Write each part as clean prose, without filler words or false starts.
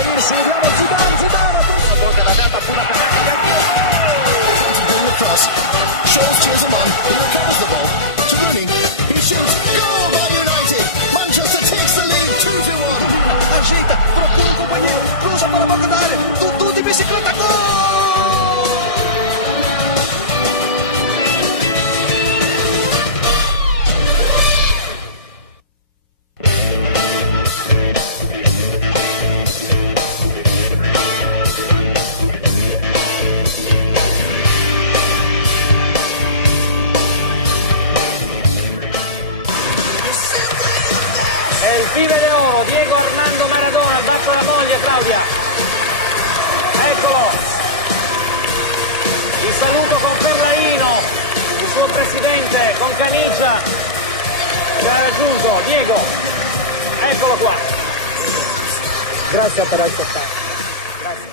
inserirsi, vediamo Zidane, buona cagata, pura cagata. Cross, shows Chesman, here comes the ball, to Rooney, he shoots, goal by United, Manchester takes the lead, 2-1. Agita, procura o companheiro, cruza para a boca da área, Dudu de bicicleta, gol! Pibe de oro, Diego Armando Maradona, al braccio della moglie Claudia. Eccolo. Il saluto con Perlaino, il suo presidente, con Canigia. Ci ha raggiunto, Diego. Eccolo qua. Grazie per ascoltare. Grazie.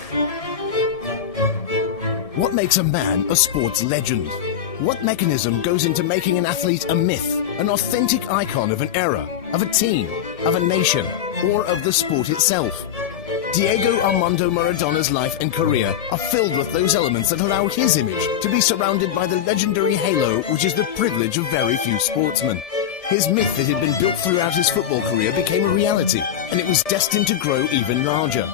What makes a man a sports legend? What mechanism goes into making an athlete a myth, an authentic icon of an era, of a team, of a nation, or of the sport itself? Diego Armando Maradona's life and career are filled with those elements that allow his image to be surrounded by the legendary halo which is the privilege of very few sportsmen. His myth that had been built throughout his football career became a reality, and it was destined to grow even larger.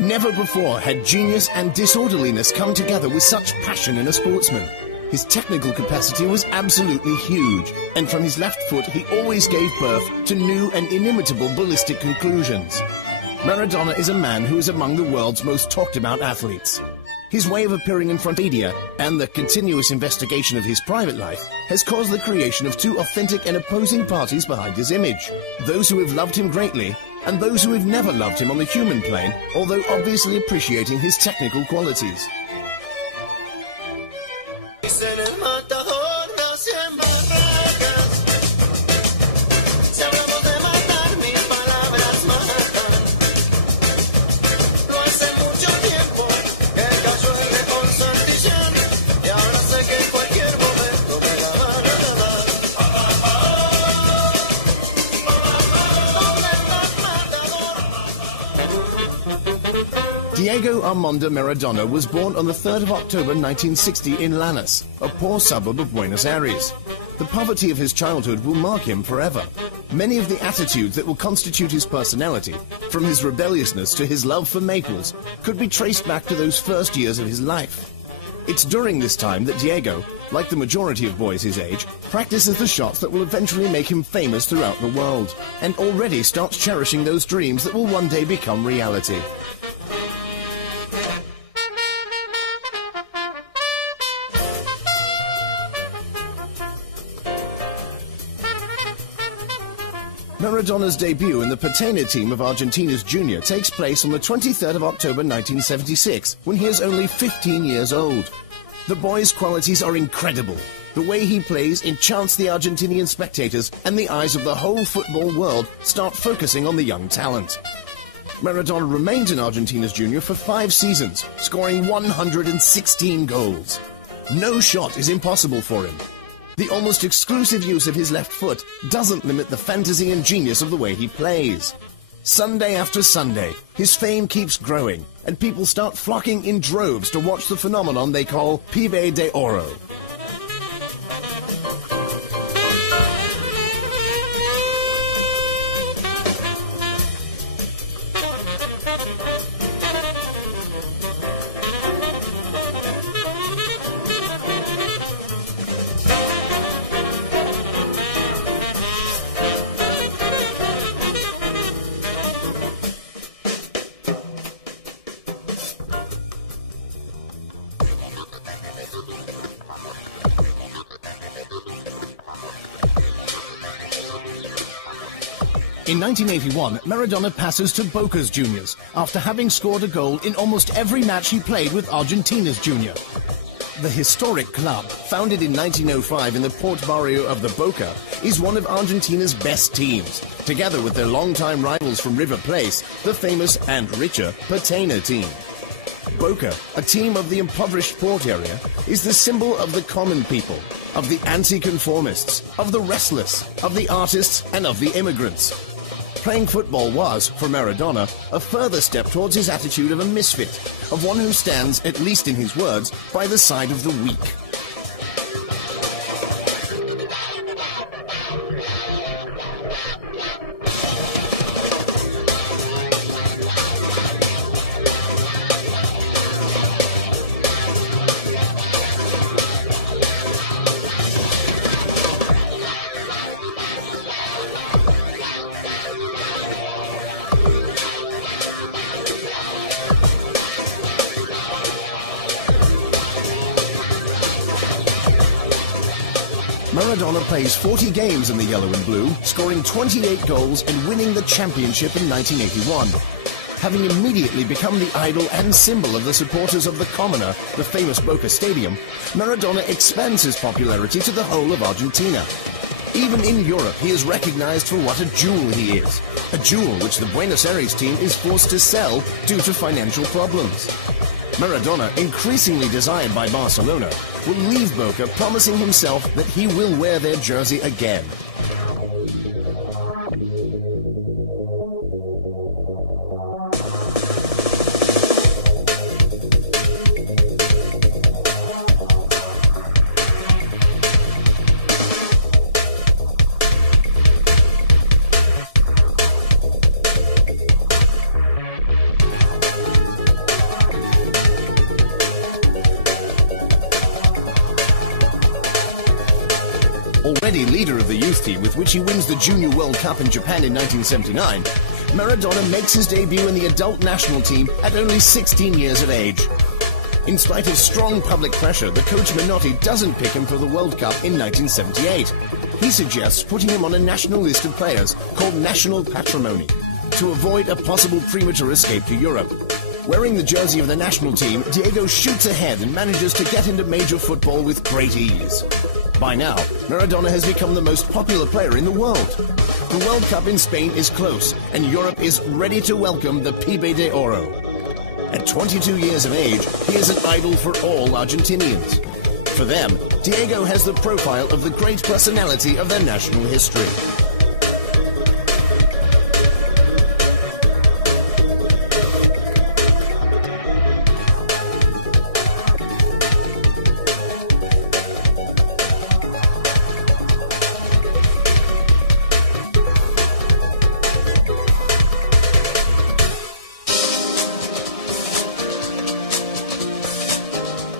Never before had genius and disorderliness come together with such passion in a sportsman. His technical capacity was absolutely huge, and from his left foot he always gave birth to new and inimitable ballistic conclusions. Maradona is a man who is among the world's most talked about athletes. His way of appearing in front of media and the continuous investigation of his private life has caused the creation of two authentic and opposing parties behind his image. Those who have loved him greatly and those who have never loved him on the human plane, although obviously appreciating his technical qualities. Diego Armando Maradona was born on the 3rd of October 1960 in Lanús, a poor suburb of Buenos Aires. The poverty of his childhood will mark him forever. Many of the attitudes that will constitute his personality, from his rebelliousness to his love for maples, could be traced back to those first years of his life. It's during this time that Diego, like the majority of boys his age, practices the shots that will eventually make him famous throughout the world, and already starts cherishing those dreams that will one day become reality. Maradona's debut in the Patena team of Argentina's Junior takes place on the 23rd of October 1976, when he is only 15 years old. The boy's qualities are incredible. The way he plays enchants the Argentinian spectators, and the eyes of the whole football world start focusing on the young talent. Maradona remained in Argentina's Junior for 5 seasons, scoring 116 goals. No shot is impossible for him. The almost exclusive use of his left foot doesn't limit the fantasy and genius of the way he plays. Sunday after Sunday, his fame keeps growing, and people start flocking in droves to watch the phenomenon they call Pibe de Oro. In 1981, Maradona passes to Boca's Juniors after having scored a goal in almost every match he played with Argentina's Junior. The historic club, founded in 1905 in the port barrio of the Boca, is one of Argentina's best teams, together with their longtime rivals from River Plate, the famous and richer Patena team. Boca, a team of the impoverished port area, is the symbol of the common people, of the anti-conformists, of the restless, of the artists, and of the immigrants. Playing football was, for Maradona, a further step towards his attitude of a misfit, of one who stands, at least in his words, by the side of the weak. Maradona plays 40 games in the yellow and blue, scoring 28 goals and winning the championship in 1981. Having immediately become the idol and symbol of the supporters of the Commoner, the famous Boca Stadium, Maradona expands his popularity to the whole of Argentina. Even in Europe, he is recognized for what a jewel he is. A jewel which the Buenos Aires team is forced to sell due to financial problems. Maradona, increasingly desired by Barcelona, will leave Boca promising himself that he will wear their jersey again. Already leader of the youth team with which he wins the Junior World Cup in Japan in 1979, Maradona makes his debut in the adult national team at only 16 years of age. In spite of strong public pressure, the coach Menotti doesn't pick him for the World Cup in 1978. He suggests putting him on a national list of players called National Patrimony to avoid a possible premature escape to Europe. Wearing the jersey of the national team, Diego shoots ahead and manages to get into major football with great ease. By now, Maradona has become the most popular player in the world. The World Cup in Spain is close, and Europe is ready to welcome the Pibe de Oro. At 22 years of age, he is an idol for all Argentinians. For them, Diego has the profile of the great personality of their national history.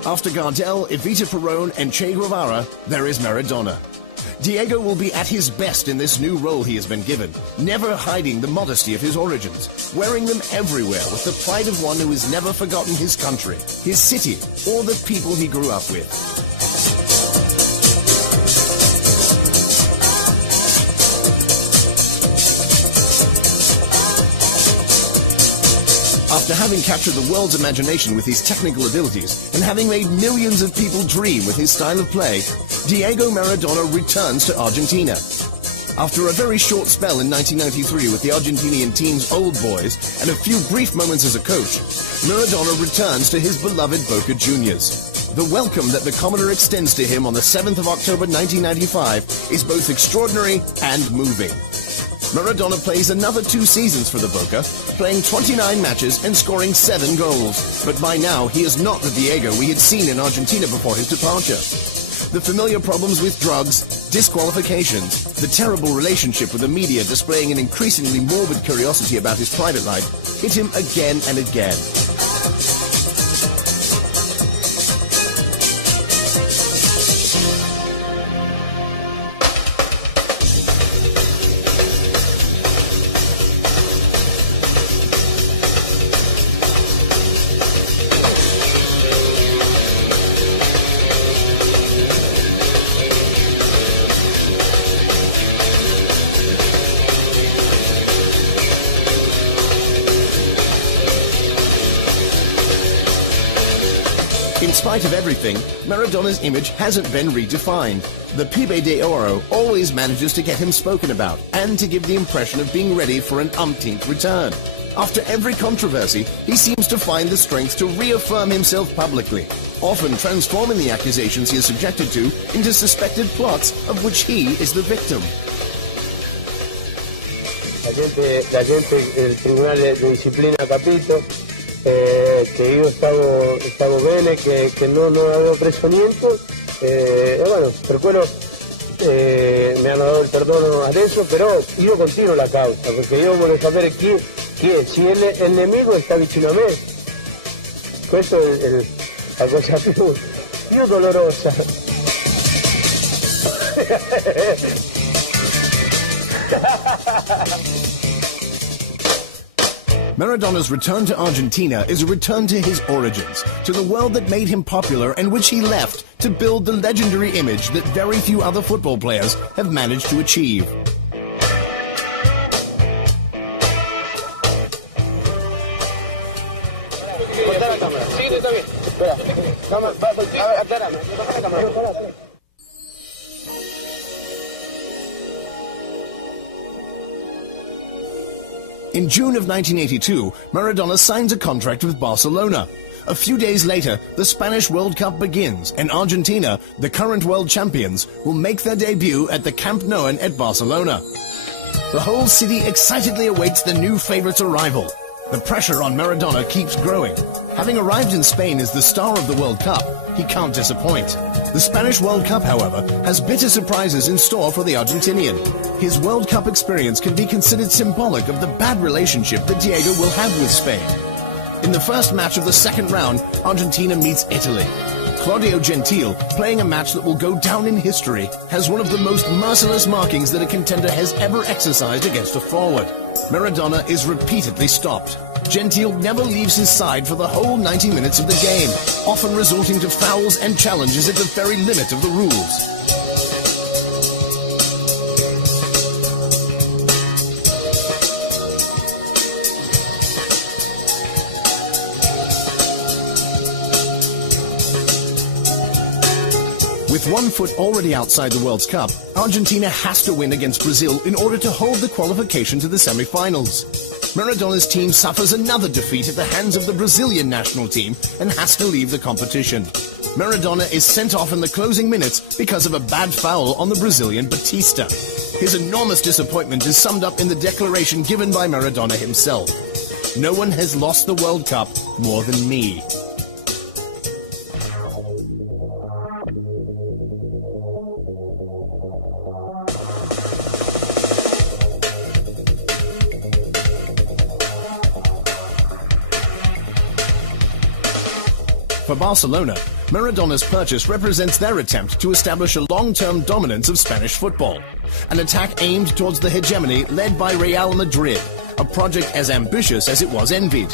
After Gardel, Evita Peron, and Che Guevara, there is Maradona. Diego will be at his best in this new role he has been given, never hiding the modesty of his origins, wearing them everywhere with the pride of one who has never forgotten his country, his city, or the people he grew up with. After having captured the world's imagination with his technical abilities and having made millions of people dream with his style of play, Diego Maradona returns to Argentina. After a very short spell in 1993 with the Argentinian team's old boys and a few brief moments as a coach, Maradona returns to his beloved Boca Juniors. The welcome that the Commoner extends to him on the 7th of October 1995 is both extraordinary and moving. Maradona plays another 2 seasons for the Boca, playing 29 matches and scoring 7 goals. But by now, he is not the Diego we had seen in Argentina before his departure. The familiar problems with drugs, disqualifications, the terrible relationship with the media displaying an increasingly morbid curiosity about his private life, hit him again and again. In spite of everything, Maradona's image hasn't been redefined. The Pibe de Oro always manages to get him spoken about and to give the impression of being ready for an umpteenth return. After every controversy, he seems to find the strength to reaffirm himself publicly, often transforming the accusations he is subjected to into suspected plots of which he is the victim. La gente del Tribunal de Disciplina capito, che io stavo bene, che non avevo preso niente, e bueno, per quello mi hanno dato il perdono adesso, però io continuo la causa, perché io voglio sapere chi è, se il nemico sta vicino a me. Questa è la cosa più dolorosa. Maradona's return to Argentina is a return to his origins, to the world that made him popular and which he left to build the legendary image that very few other football players have managed to achieve. In June of 1982, Maradona signs a contract with Barcelona. A few days later, the Spanish World Cup begins, and Argentina, the current world champions, will make their debut at the Camp Nou at Barcelona. The whole city excitedly awaits the new favourites' arrival. The pressure on Maradona keeps growing. Having arrived in Spain as the star of the World Cup, he can't disappoint. The Spanish World Cup, however, has bitter surprises in store for the Argentinian. His World Cup experience can be considered symbolic of the bad relationship that Diego will have with Spain. In the first match of the second round, Argentina meets Italy. Claudio Gentile, playing a match that will go down in history, has one of the most merciless markings that a contender has ever exercised against a forward. Maradona is repeatedly stopped. Gentile never leaves his side for the whole 90 minutes of the game, often resorting to fouls and challenges at the very limit of the rules. With one foot already outside the World Cup, Argentina has to win against Brazil in order to hold the qualification to the semi-finals. Maradona's team suffers another defeat at the hands of the Brazilian national team and has to leave the competition. Maradona is sent off in the closing minutes because of a bad foul on the Brazilian Batista. His enormous disappointment is summed up in the declaration given by Maradona himself. "No one has lost the World Cup more than me." For Barcelona, Maradona's purchase represents their attempt to establish a long-term dominance of Spanish football, an attack aimed towards the hegemony led by Real Madrid, a project as ambitious as it was envied.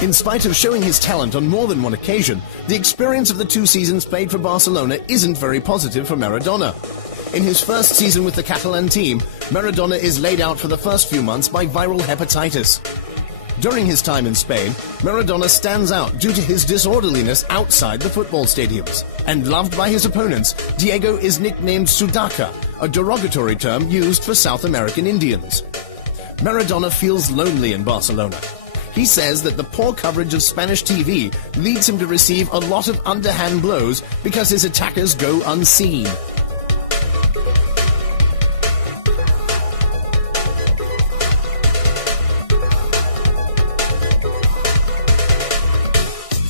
In spite of showing his talent on more than one occasion, the experience of the 2 seasons played for Barcelona isn't very positive for Maradona. In his first season with the Catalan team, Maradona is laid out for the first few months by viral hepatitis. During his time in Spain, Maradona stands out due to his disorderliness outside the football stadiums. And loved by his opponents, Diego is nicknamed Sudaca, a derogatory term used for South American Indians. Maradona feels lonely in Barcelona. He says that the poor coverage of Spanish TV leads him to receive a lot of underhand blows because his attackers go unseen.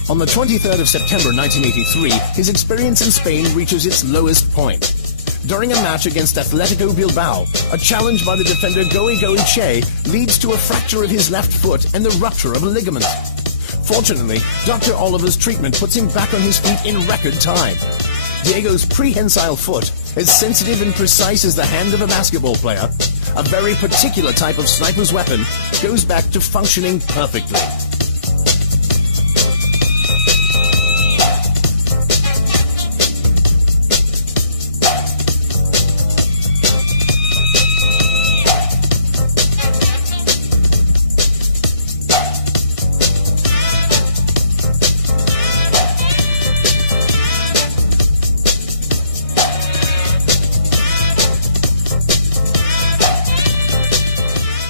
On the 23rd of September 1983, his experience in Spain reaches its lowest point. During a match against Atletico Bilbao, a challenge by the defender Goy Che leads to a fracture of his left foot and the rupture of a ligament. Fortunately, Dr. Oliver's treatment puts him back on his feet in record time. Diego's prehensile foot, as sensitive and precise as the hand of a basketball player, a very particular type of sniper's weapon, goes back to functioning perfectly.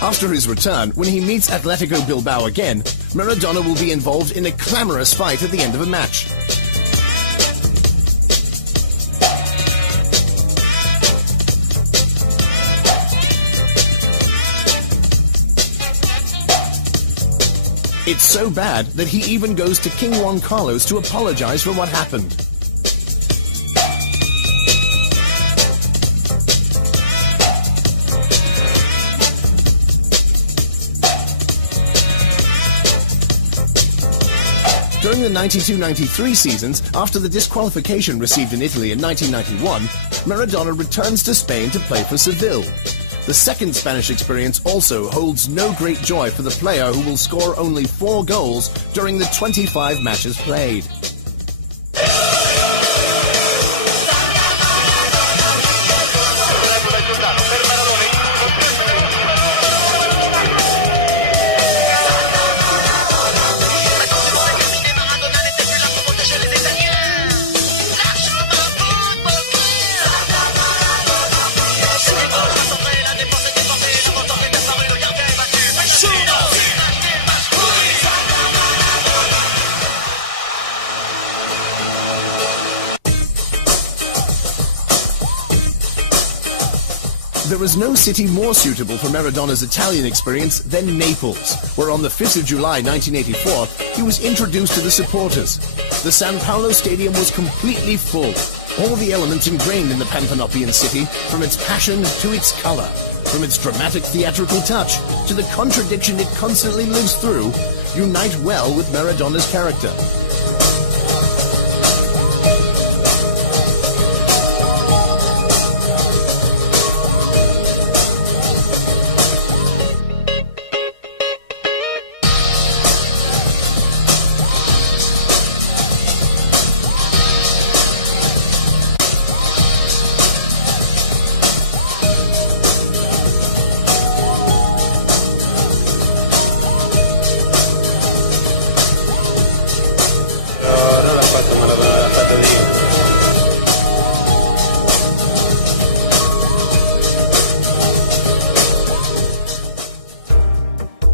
After his return, when he meets Atletico Bilbao again, Maradona will be involved in a clamorous fight at the end of a match. It's so bad that he even goes to King Juan Carlos to apologize for what happened. During the 92-93 seasons, after the disqualification received in Italy in 1991, Maradona returns to Spain to play for Seville. The second Spanish experience also holds no great joy for the player who will score only 4 goals during the 25 matches played. There is no city more suitable for Maradona's Italian experience than Naples, where on the 5th of July 1984, he was introduced to the supporters. The San Paolo Stadium was completely full. All the elements ingrained in the Panthenopian city, from its passion to its color, from its dramatic theatrical touch to the contradiction it constantly lives through, unite well with Maradona's character.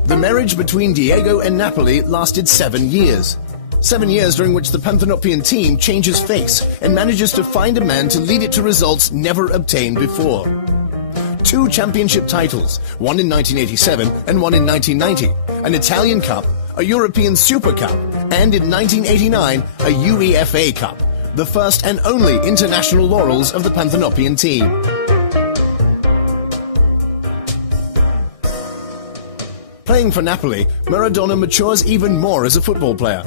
The marriage between Diego and Napoli lasted 7 years. 7 years during which the Panthenopian team changes face and manages to find a man to lead it to results never obtained before. 2 championship titles, one in 1987 and one in 1990, an Italian Cup, a European Super Cup, and in 1989, a UEFA Cup, the first and only international laurels of the Panthenopian team. Playing for Napoli, Maradona matures even more as a football player.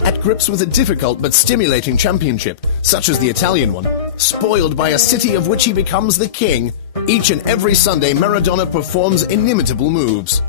At grips with a difficult but stimulating championship, such as the Italian one, spoiled by a city of which he becomes the king, each and every Sunday Maradona performs inimitable moves.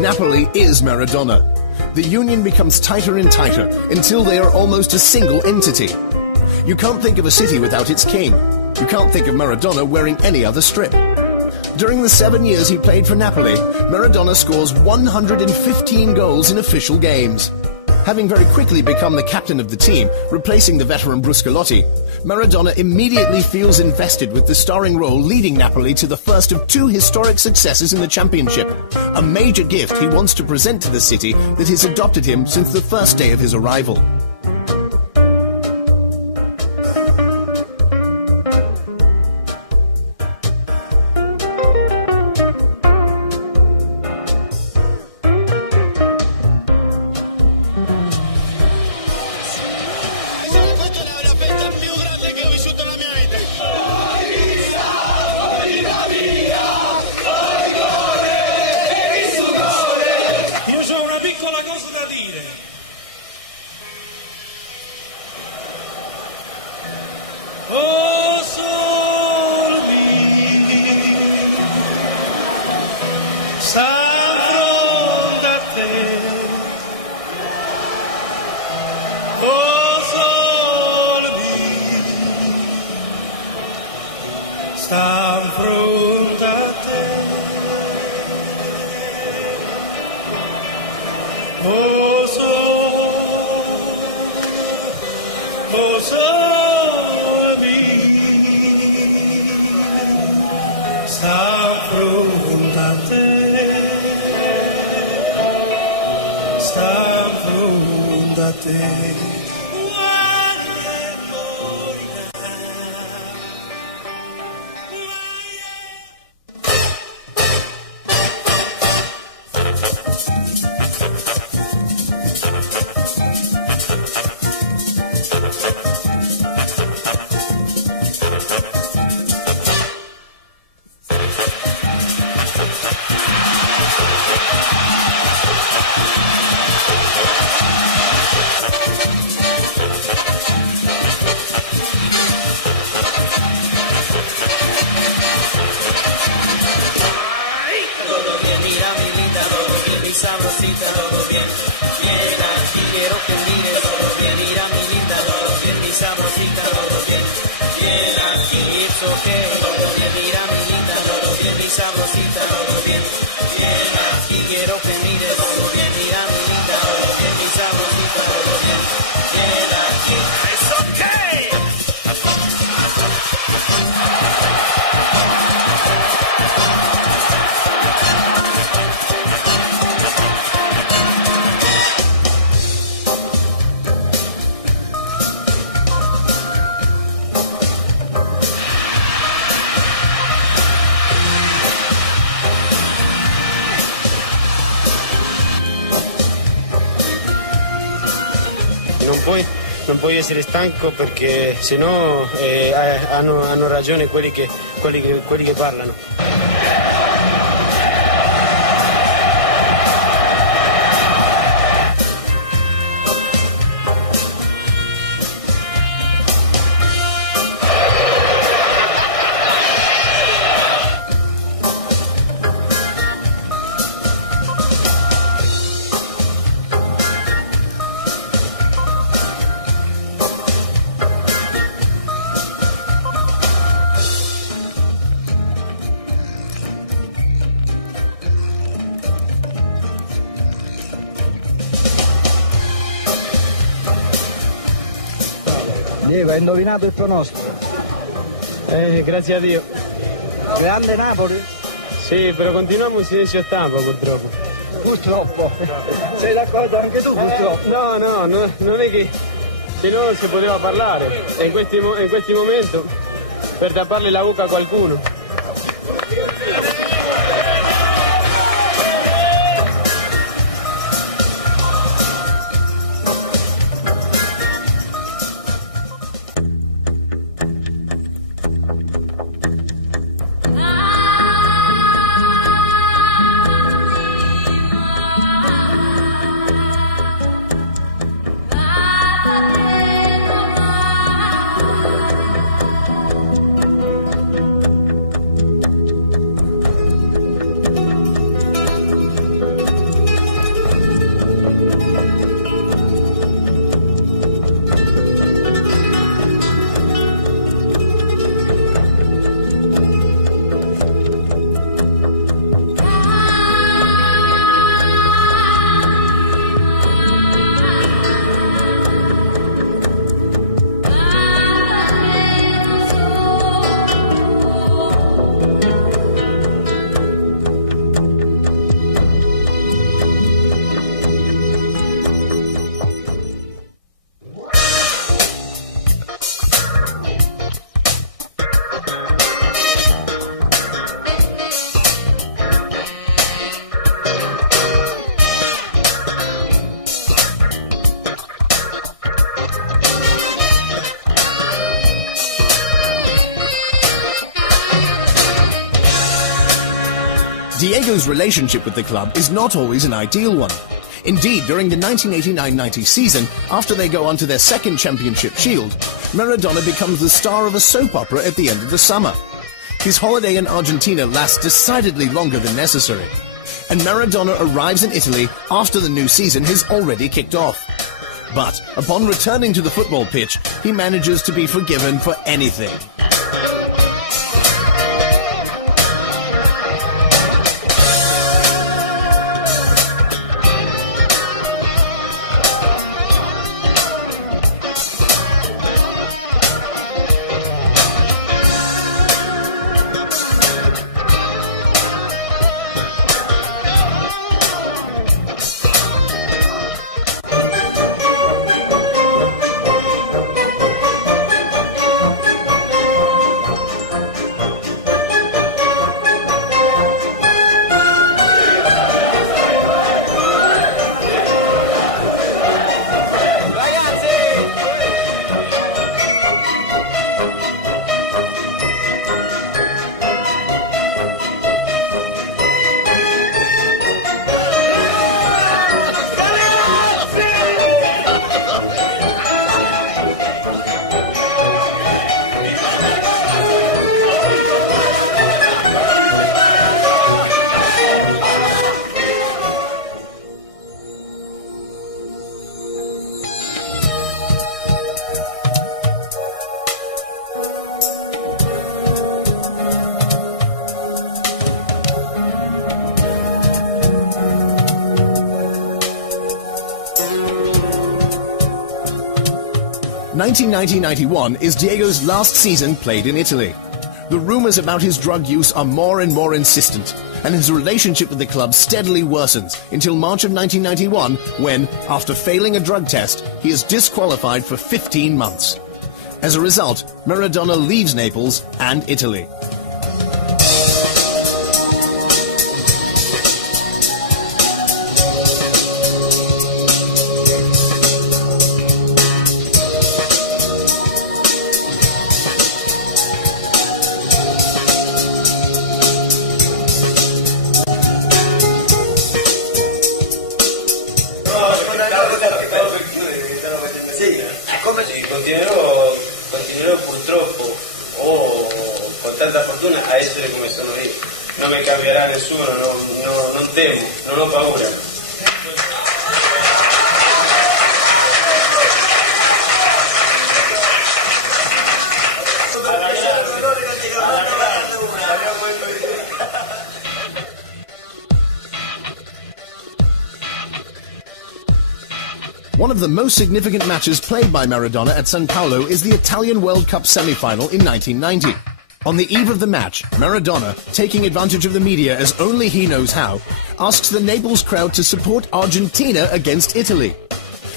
Napoli is Maradona. The union becomes tighter and tighter until they are almost a single entity. You can't think of a city without its king. You can't think of Maradona wearing any other strip. During the 7 years he played for Napoli, Maradona scores 115 goals in official games. Having very quickly become the captain of the team, replacing the veteran Bruscolotti, Maradona immediately feels invested with the starring role leading Napoli to the first of 2 historic successes in the championship, a major gift he wants to present to the city that has adopted him since the first day of his arrival. Sabrosita, todo bien, bien, aquí quiero que mires, todo bien, mira mi linda, todo bien, mi sabrosita, todo bien, bien, aquí it's okay, todo bien, mira mi linda, todo bien, mi sabrosita, todo bien, bien, aquí quiero que mires, todo bien, mira mi linda, todo bien, mi sabrosita, todo bien, bien, aquí it's okay. Non puoi essere stanco perché sennò hanno ragione quelli che parlano. Diego, hai indovinato il pronostico? Grazie a Dio. Grande Napoli? Sì, però continuiamo in silenzio stampa purtroppo. Purtroppo. Sei d'accordo anche tu purtroppo? No, non è che se no non si poteva parlare. E in questi momenti per tapparle la bocca a qualcuno. Diego's relationship with the club is not always an ideal one. Indeed, during the 1989-90 season, after they go on to their second championship shield, Maradona becomes the star of a soap opera at the end of the summer. His holiday in Argentina lasts decidedly longer than necessary, and Maradona arrives in Italy after the new season has already kicked off. But upon returning to the football pitch, he manages to be forgiven for anything. 1990-91 is Diego's last season played in Italy. The rumors about his drug use are more and more insistent, and his relationship with the club steadily worsens until March of 1991 when, after failing a drug test, he is disqualified for 15 months. As a result, Maradona leaves Naples and Italy. Continuerò purtroppo o con tanta fortuna a essere come sono io. Non mi cambierà nessuno, non temo, non ho paura. One of the most significant matches played by Maradona at San Paolo is the Italian World Cup semi-final in 1990. On the eve of the match, Maradona, taking advantage of the media as only he knows how, asks the Naples crowd to support Argentina against Italy.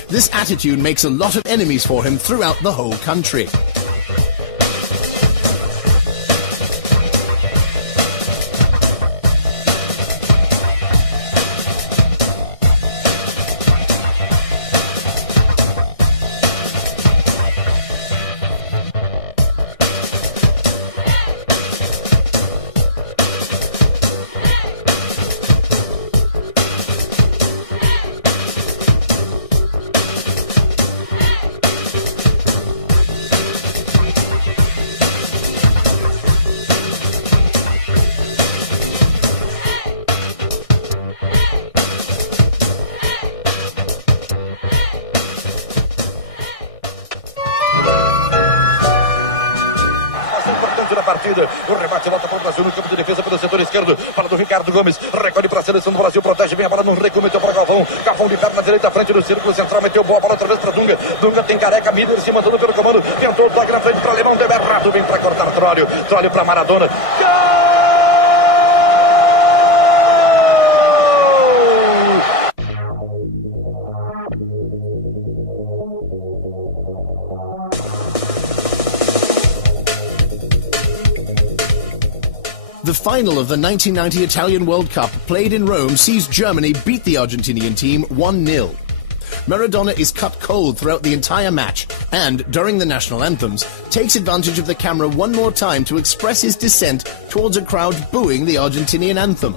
This attitude makes a lot of enemies for him throughout the whole country. Da partida, o rebate volta para o Brasil no campo de defesa pelo setor esquerdo, para do Ricardo Gomes, recolhe para a seleção do Brasil, protege bem a bola no recuo, meteu para Galvão, Galvão de perna direita à frente do círculo central, meteu boa bola outra vez para Dunga, Dunga tem Careca, Miller se mandando pelo comando, tentou o toque na frente para Alemão, deu errado, vem para cortar Trólio, Trólio para Maradona, gol! The final of the 1990 Italian World Cup, played in Rome, sees Germany beat the Argentinian team 1-0. Maradona is cut cold throughout the entire match and, during the national anthems, takes advantage of the camera one more time to express his dissent towards a crowd booing the Argentinian anthem.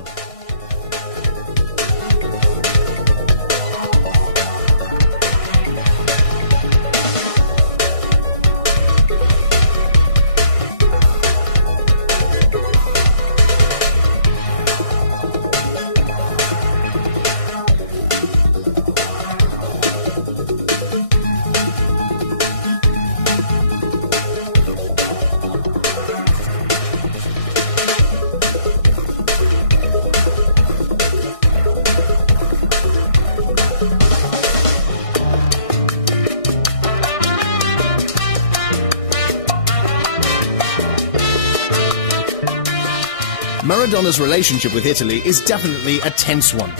Maradona's relationship with Italy is definitely a tense one.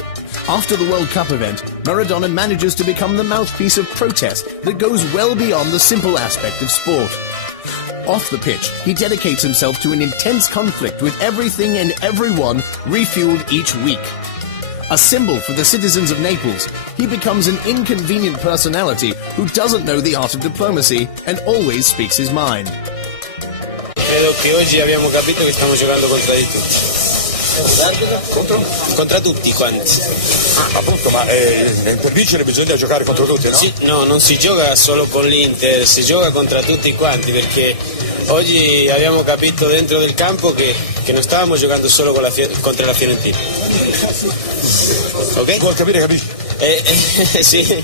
After the World Cup event, Maradona manages to become the mouthpiece of protest that goes well beyond the simple aspect of sport. Off the pitch, he dedicates himself to an intense conflict with everything and everyone, refueled each week. A symbol for the citizens of Naples, he becomes an inconvenient personality who doesn't know the art of diplomacy and always speaks his mind. Credo che oggi abbiamo capito che stiamo giocando contro di tutti. Contra tutti quanti. Appunto, ma per vincere bisogna giocare contro tutti, no? Sì, no, non si gioca solo con l'Inter, si gioca contra tutti quanti, perché oggi abbiamo capito dentro del campo che non stavamo giocando solo contro la Fiorentina. Ok? Vuol capire, capisci? Sì.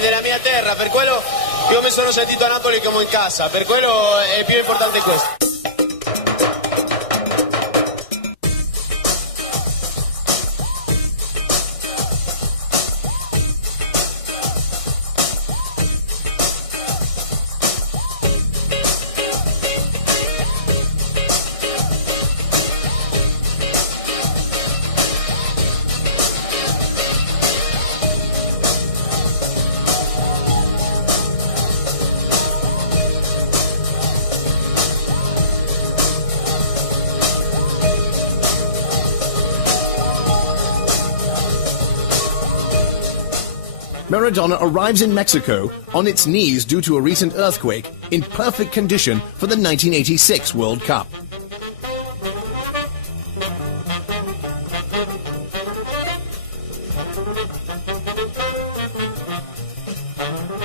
della mia terra, per quello io mi sono sentito a Napoli come in casa, per quello è più importante questo. Maradona arrives in Mexico on its knees due to a recent earthquake in perfect condition for the 1986 World Cup.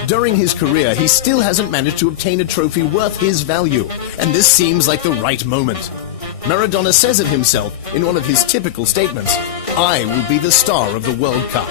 During his career, he still hasn't managed to obtain a trophy worth his value, and this seems like the right moment. Maradona says it himself in one of his typical statements, "I will be the star of the World Cup."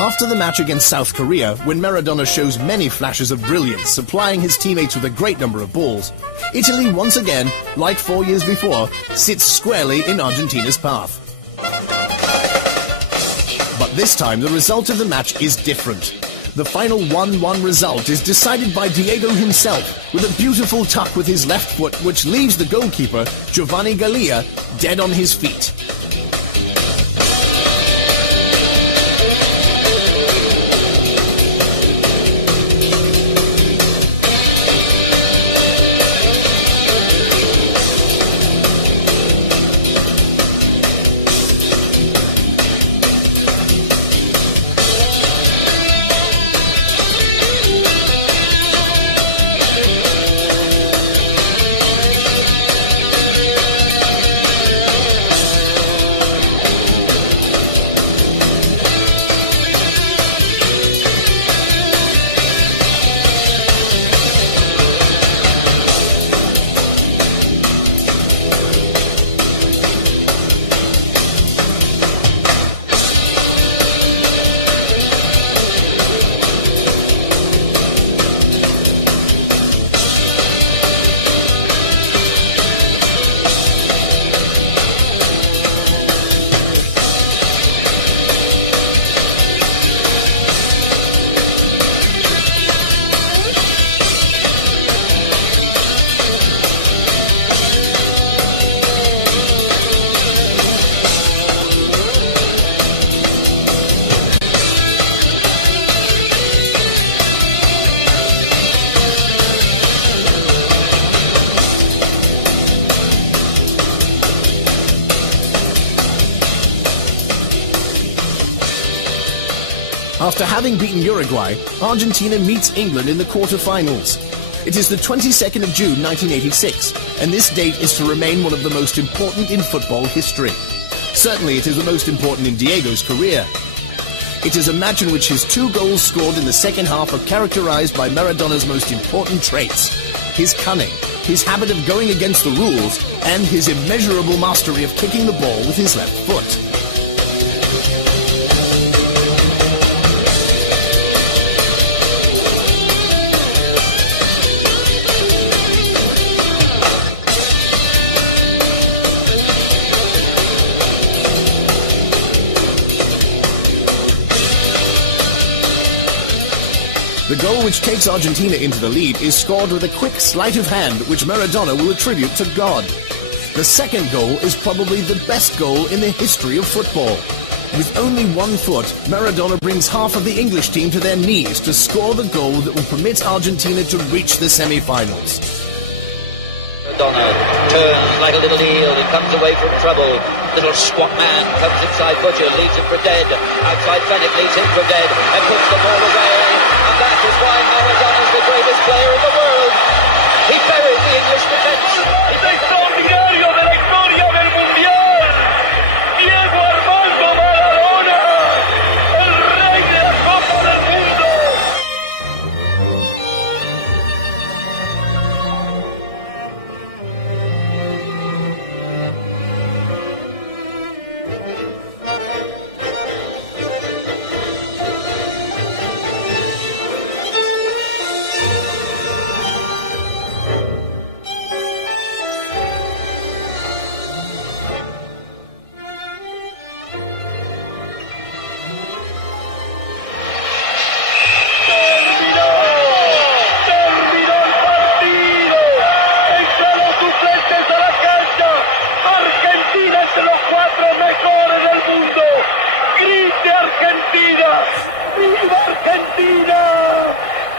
After the match against South Korea, when Maradona shows many flashes of brilliance, supplying his teammates with a great number of balls, Italy once again, like 4 years before, sits squarely in Argentina's path. But this time, the result of the match is different. The final 1-1 result is decided by Diego himself, with a beautiful tuck with his left foot, which leaves the goalkeeper, Giovanni Gallia, dead on his feet. After having beaten Uruguay, Argentina meets England in the quarter-finals. It is the 22nd of June 1986, and this date is to remain one of the most important in football history. Certainly it is the most important in Diego's career. It is a match in which his 2 goals scored in the second half are characterized by Maradona's most important traits: his cunning, his habit of going against the rules, and his immeasurable mastery of kicking the ball with his left foot. The goal which takes Argentina into the lead is scored with a quick sleight of hand which Maradona will attribute to God. The second goal is probably the best goal in the history of football. With only 1 foot, Maradona brings half of the English team to their knees to score the goal that will permit Argentina to reach the semi-finals. Maradona turns like a little eel, he comes away from trouble. Little squat man comes inside Butcher, leaves him for dead. Outside Fennick leaves him for dead and puts the ball away. And that is why Maradona is the greatest player in the world. He buried the English defence. ¡Es extraordinario de la historia del Mundial! ¡Diego Armando Maradona! ¡El rey de la Copa del Mundo!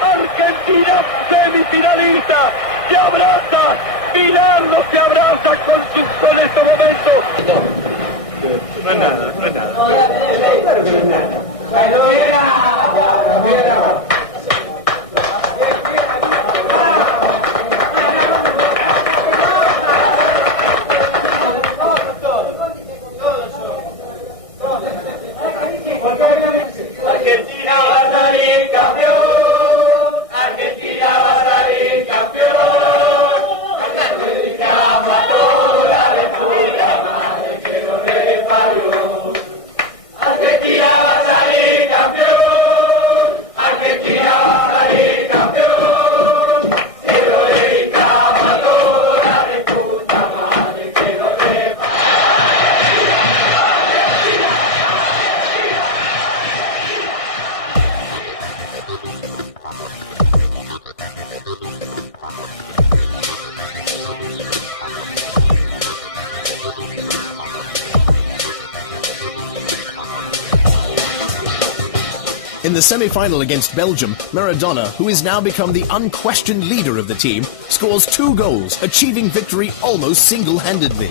Argentina semifinalista, se abraza, Bilardo se abraza con estos momentos. No es nada, no es nada. Claro que no es nada. In the semi-final against Belgium, Maradona, who has now become the unquestioned leader of the team, scores 2 goals, achieving victory almost single-handedly.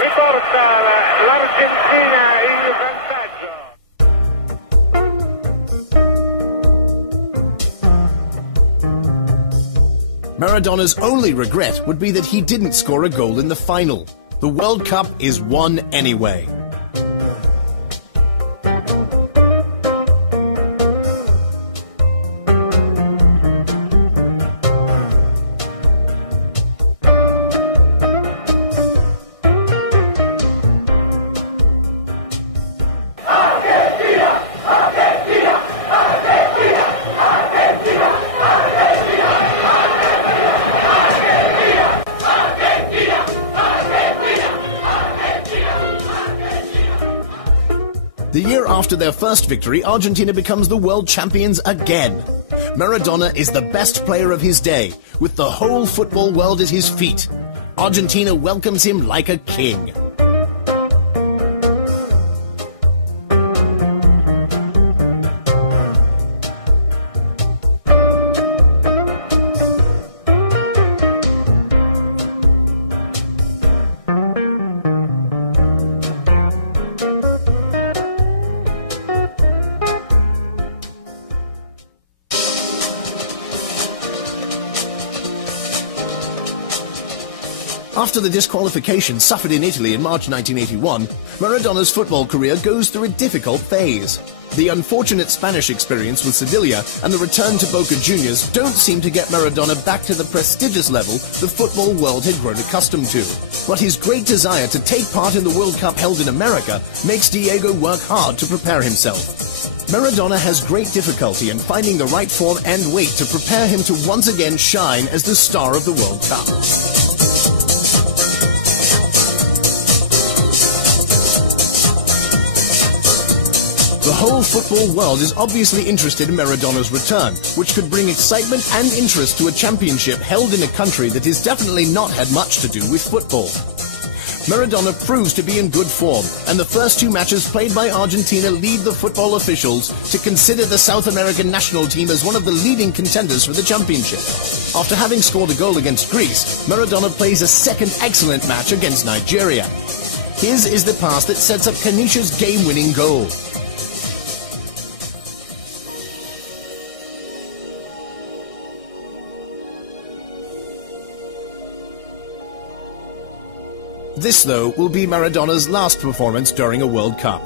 Riporta l'Argentina in vantaggio. Maradona's only regret would be that he didn't score a goal in the final. The World Cup is won anyway. The year after their first victory, Argentina becomes the world champions again. Maradona is the best player of his day, with the whole football world at his feet. Argentina welcomes him like a king. After the disqualification suffered in Italy in March 1981, Maradona's football career goes through a difficult phase. The unfortunate Spanish experience with Sevilla and the return to Boca Juniors don't seem to get Maradona back to the prestigious level the football world had grown accustomed to. But his great desire to take part in the World Cup held in America makes Diego work hard to prepare himself. Maradona has great difficulty in finding the right form and weight to prepare him to once again shine as the star of the World Cup. The whole football world is obviously interested in Maradona's return, which could bring excitement and interest to a championship held in a country that has definitely not had much to do with football. Maradona proves to be in good form, and the first two matches played by Argentina lead the football officials to consider the South American national team as one of the leading contenders for the championship. After having scored a goal against Greece, Maradona plays a second excellent match against Nigeria. His is the pass that sets up Canicia's game-winning goal. This, though, will be Maradona's last performance during a World Cup.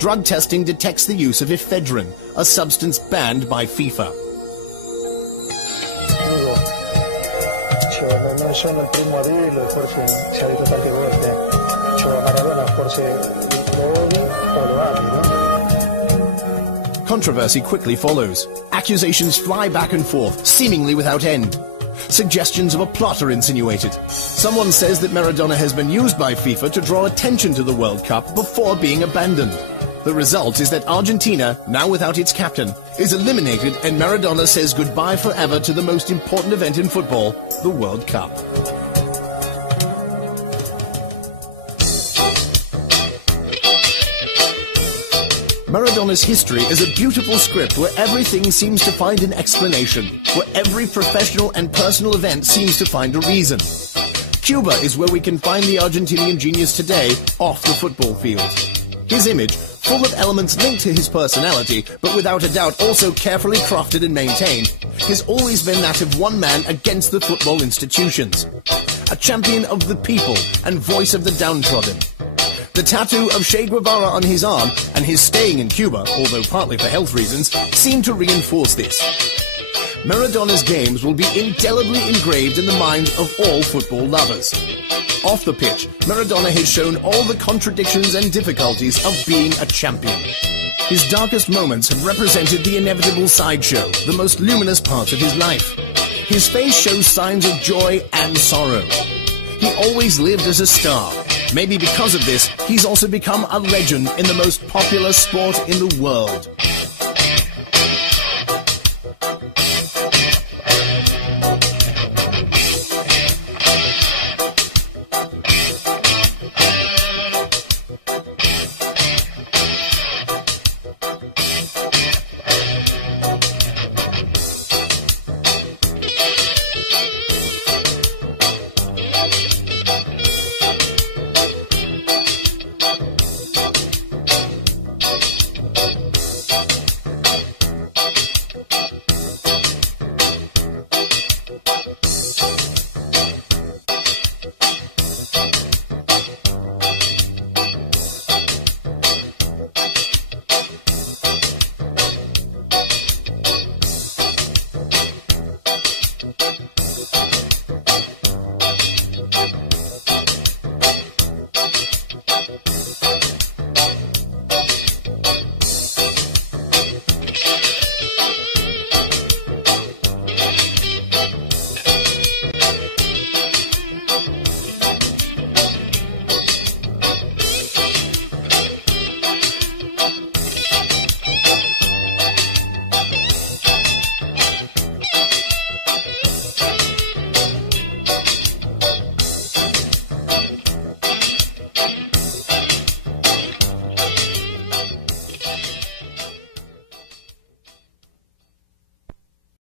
Drug testing detects the use of ephedrine, a substance banned by FIFA. Controversy quickly follows. Accusations fly back and forth, seemingly without end. Suggestions of a plot are insinuated. Someone says that Maradona has been used by FIFA to draw attention to the World Cup before being abandoned. The result is that Argentina, now without its captain, is eliminated, and Maradona says goodbye forever to the most important event in football, the World Cup. Maradona's history is a beautiful script where everything seems to find an explanation, where every professional and personal event seems to find a reason. Cuba is where we can find the Argentinian genius today off the football field. His image, full of elements linked to his personality, but without a doubt also carefully crafted and maintained, has always been that of one man against the football institutions. A champion of the people and voice of the downtrodden. The tattoo of Che Guevara on his arm and his staying in Cuba, although partly for health reasons, seem to reinforce this. Maradona's games will be indelibly engraved in the minds of all football lovers. Off the pitch, Maradona has shown all the contradictions and difficulties of being a champion. His darkest moments have represented the inevitable sideshow, the most luminous part of his life. His face shows signs of joy and sorrow. He always lived as a star. Maybe because of this, he's also become a legend in the most popular sport in the world.